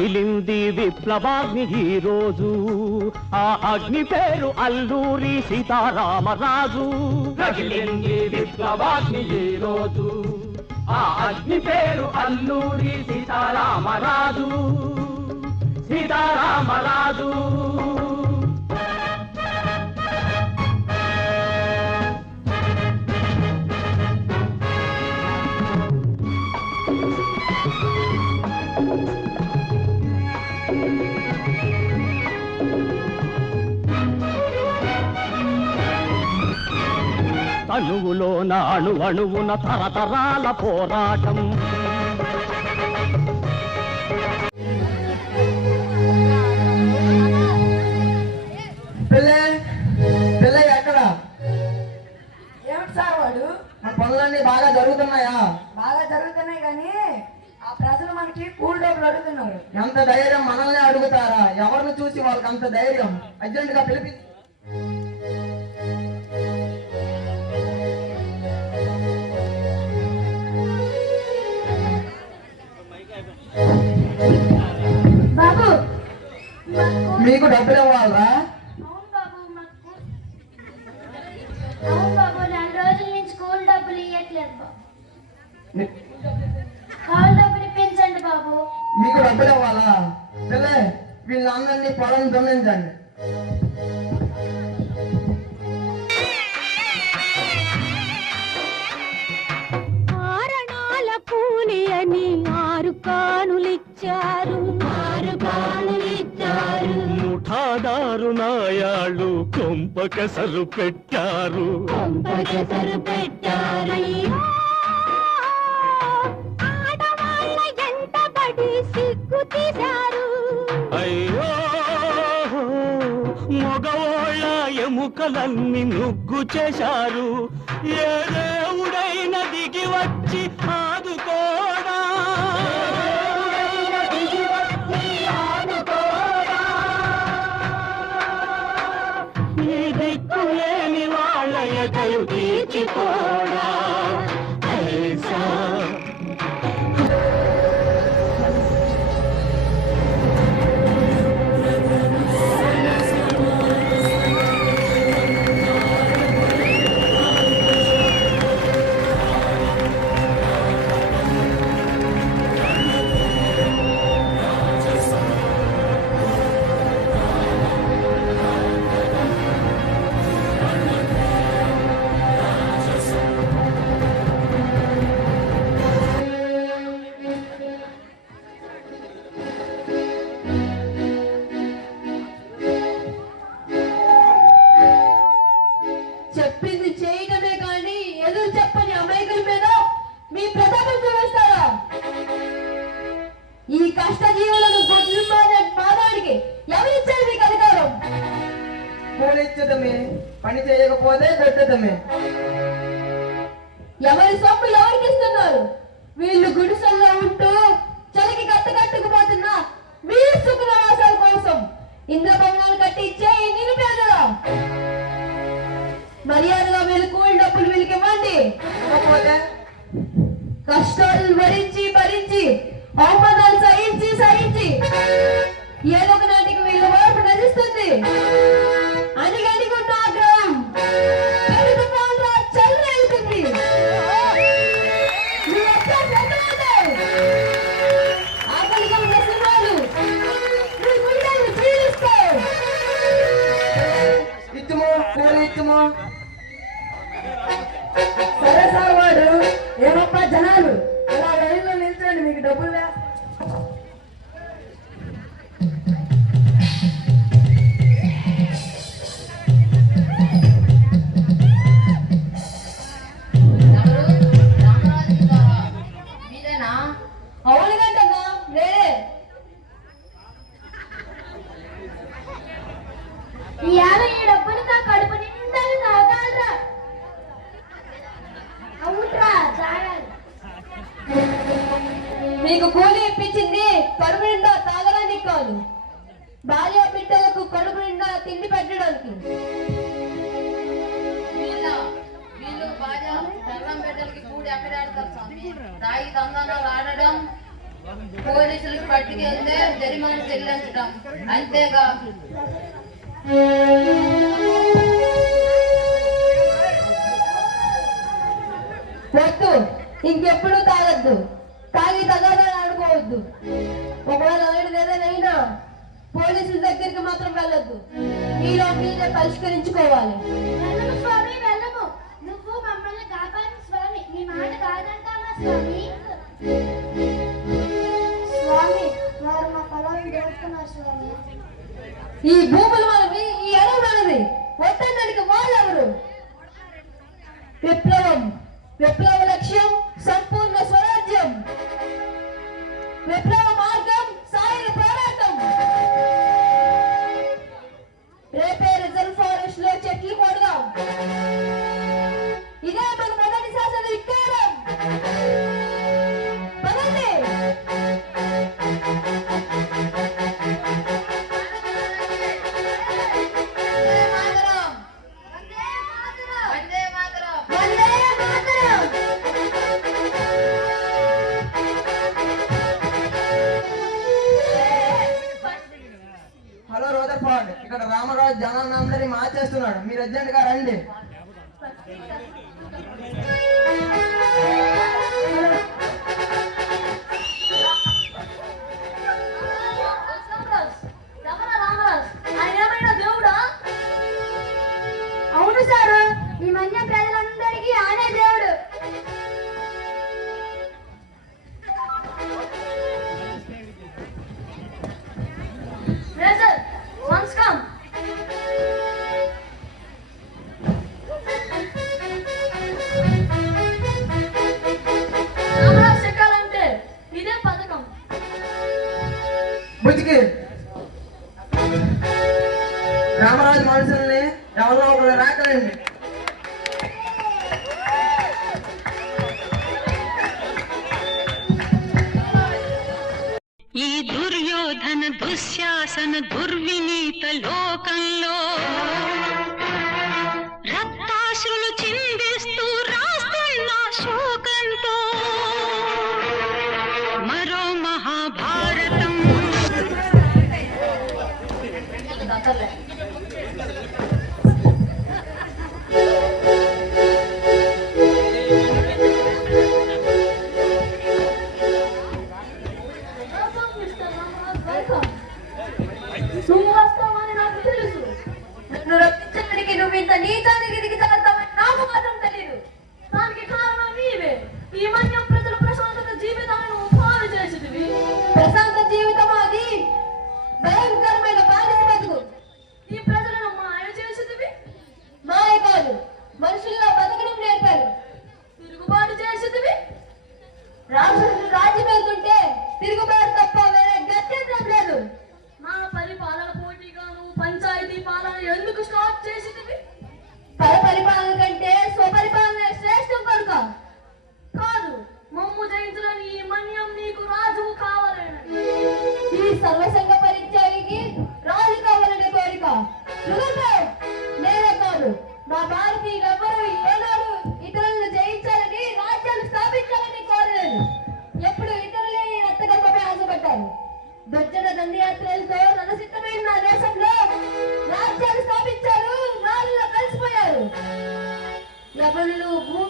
కదిలింది విప్లవాగ్ని ఈరోజు ఆ అగ్ని పేరు అల్లూరి సీతారామరాజు. కదిలింది విప్లవాగ్ని ఈరోజు ఆ అగ్ని పేరు అల్లూరి సీతారామరాజు. సీతారామరాజు. అణువులో నాణు అణువున తరతరాల పోరాటం. పనులన్నీ బాగా జరుగుతున్నాయా? బాగా జరుగుతున్నాయి కానీ ఆ ప్రజలు మనకి కూల్ డబ్బులు అడుగుతున్నారు. ఎంత ధైర్యం మనల్ని అడుగుతారా? ఎవరిని చూసి వాళ్ళకి అంత ధైర్యం? అర్జెంట్గా పిలిపించి. మీకు డబ్బులు ఇవ్వాలరా మీకు. డబ్బులు ఇవ్వాలా? పిల్లే వీళ్ళందరినీ పొలం దొమ్మించండి జతరు పెట్టారు. జతరు పెట్టారు. సిగ్గు తీశారు. ముగ్గు చేశారు. ఏ దిగి వచ్చి ఆదుకో పోలీసులు పట్టుకెళ్తే జరిమాన చెల్లించడం. అంతేగా. వద్దు. ఇంకెప్పుడు తాగద్దు. తాగి తగ్గదని ఆడుకోవద్దు. ఒకవేళ ఏదైనా పోలీసుల దగ్గరికి మాత్రం వెళ్ళద్దు. మీలో మీరే పరిష్కరించుకోవాలి. ఈ భూములు మనవి ఈ అడవి మొత్తం వద్దనడానికి వాళ్ళు ఎవరు? విప్లవం. విప్లవ లక్ష్యం సంపూర్ణ స్వరాజ్యం. విప్లవం ఈ దుర్యోధన దుశ్శాసన దుర్వినీత లోకంలో దొచ్చన దండయాత్రలతో రణసిద్ధమైన నా దేశంలో రాజ్యాలు స్థాపించారు. నాలుగులో కలిసిపోయారు. యవనులు భూమి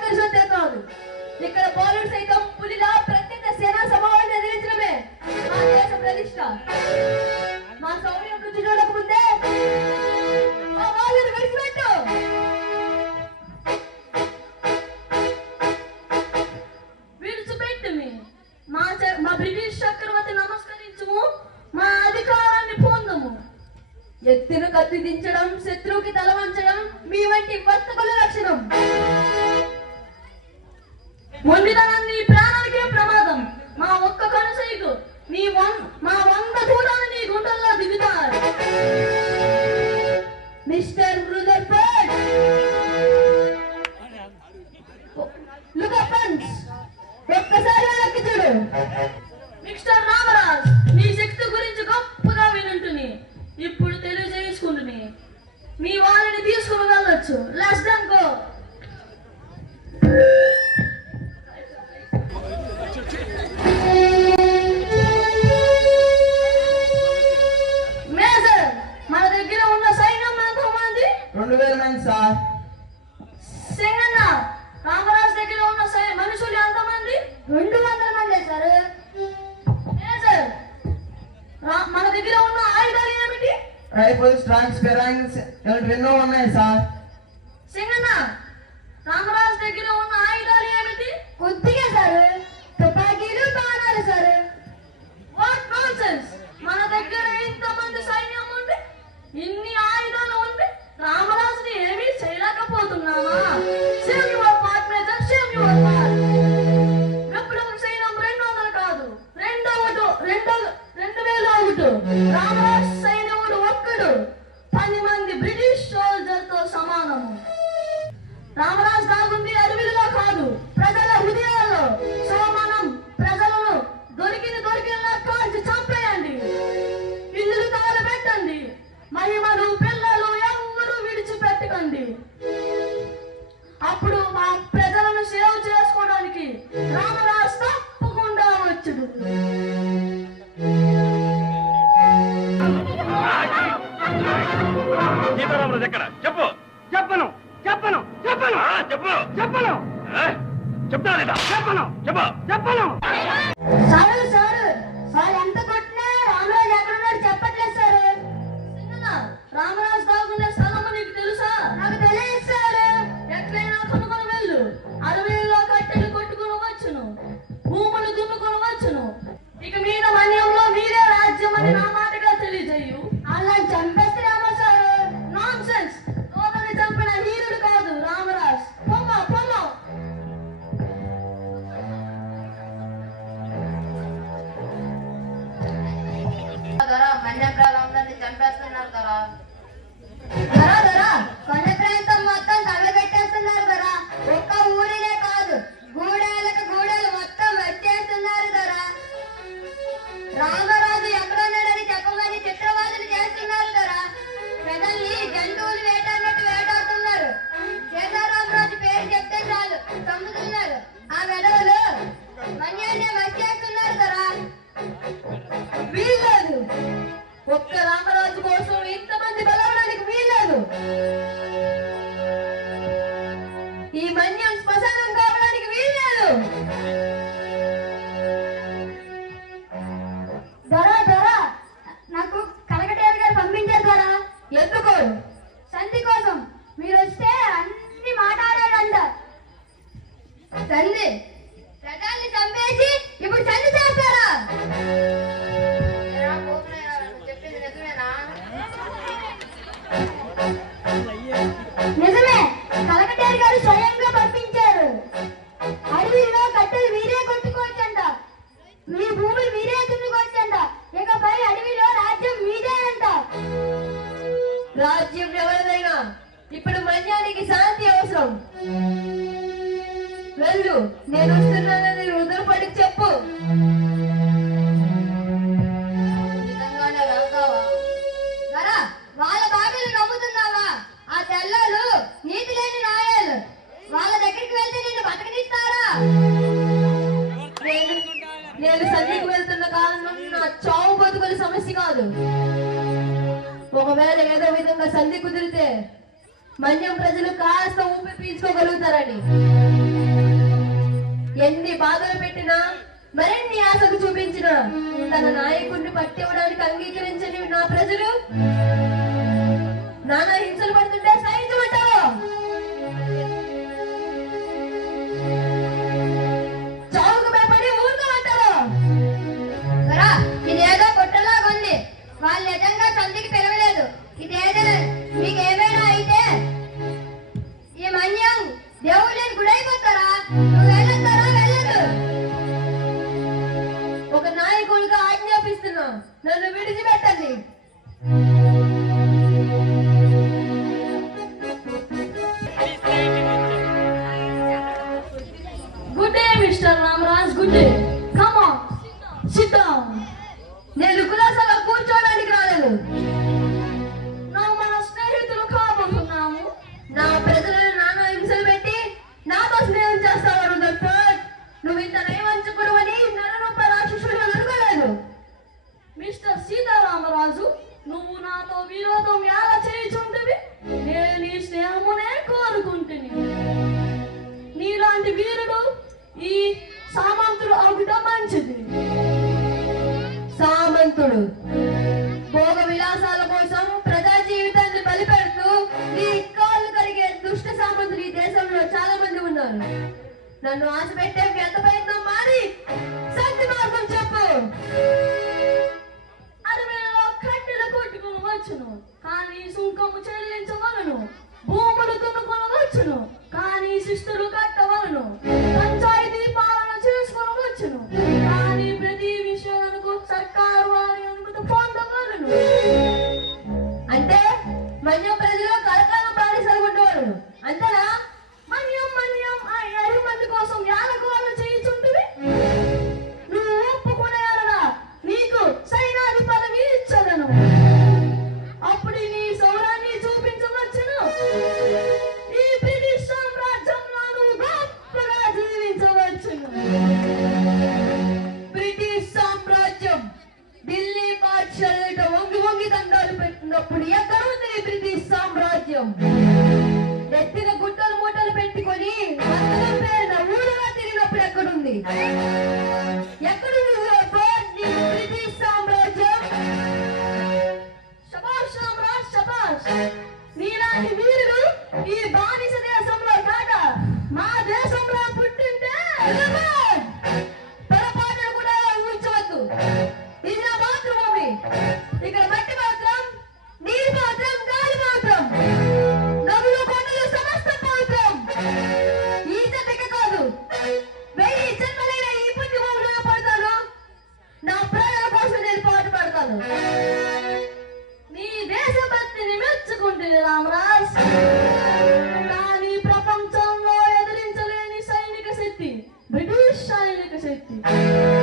更深的 Look up friends. ఒక్కసారి వెనక్కి చూడు. మిస్టర్ రామరాజ్ మీ శక్తి గురించి గొప్పగా వినుంటుని. ఇప్పుడు తెలియజేసుకుంటుని. మీ వాళ్ళని తీసుకుని వెళ్ళొచ్చు. లెస్ దెన్ గో రైఫిల్స్ ట్రాన్స్ ఎలాంటివి ఎన్నో ఉన్నాయి సార్ చెప్తావు లేదా చెప్పను. చెప్పు. చెప్పను. వదలు నేను వస్తున్నానని రుదురు పడికి చెప్పు వాళ్ళ ఆ లేని వాళ్ళ దగ్గరికి వెళ్తే నేను వెళ్తున్న నా చావు సమస్య కాదు. ఒకవేళ ఏదో విధంగా సంధి కుదిరితే మన్యం ప్రజలు కాస్త ఊపి పీల్చుకోగలుగుతారని. ఎన్ని బాధలు పెట్టినా మరెన్ని ఆశలు చూపించిన తన నాయకుడిని పట్టివ్వడానికి అంగీకరించని నా ప్రజలు నానా హింసలు పడుతుంటే Thank you. British Scientific Society.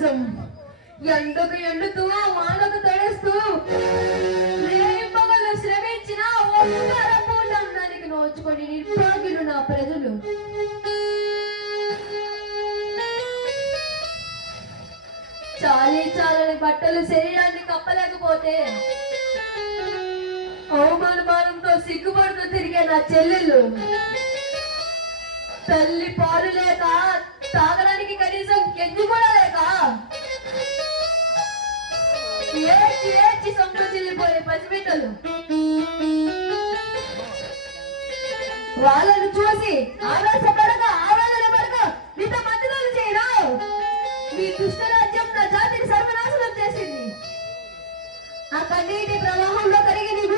కోసం ఎండకు ఎండుతూ వానకు తడుస్తూ రేపగలు శ్రమించిన ఒక్కర నోచుకొని నిర్భాగ్యులు నా ప్రజలు. చాలీ చాలని బట్టలు శరీరాన్ని కప్పలేకపోతే అవమాన భారంతో సిగ్గుపడుతూ తిరిగే నా చెల్లెళ్ళు. తల్లి పాలు లేక తాగడానికి కనీసం ఎన్ని కూడా లేక ఏడ్చి ఏడ్చి సంతోషిల్లిపోయే పసిబిడ్డలు. వాళ్ళను చూసి ఆవేశపడక ఆవేదన పడక నిత మద్దతులు చేయరా? మీ దుష్టరాజ్యం నా జాతికి సర్వనాశనం చేసింది. ఆ కన్నీటి ప్రవాహంలో కరిగి నీకు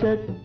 said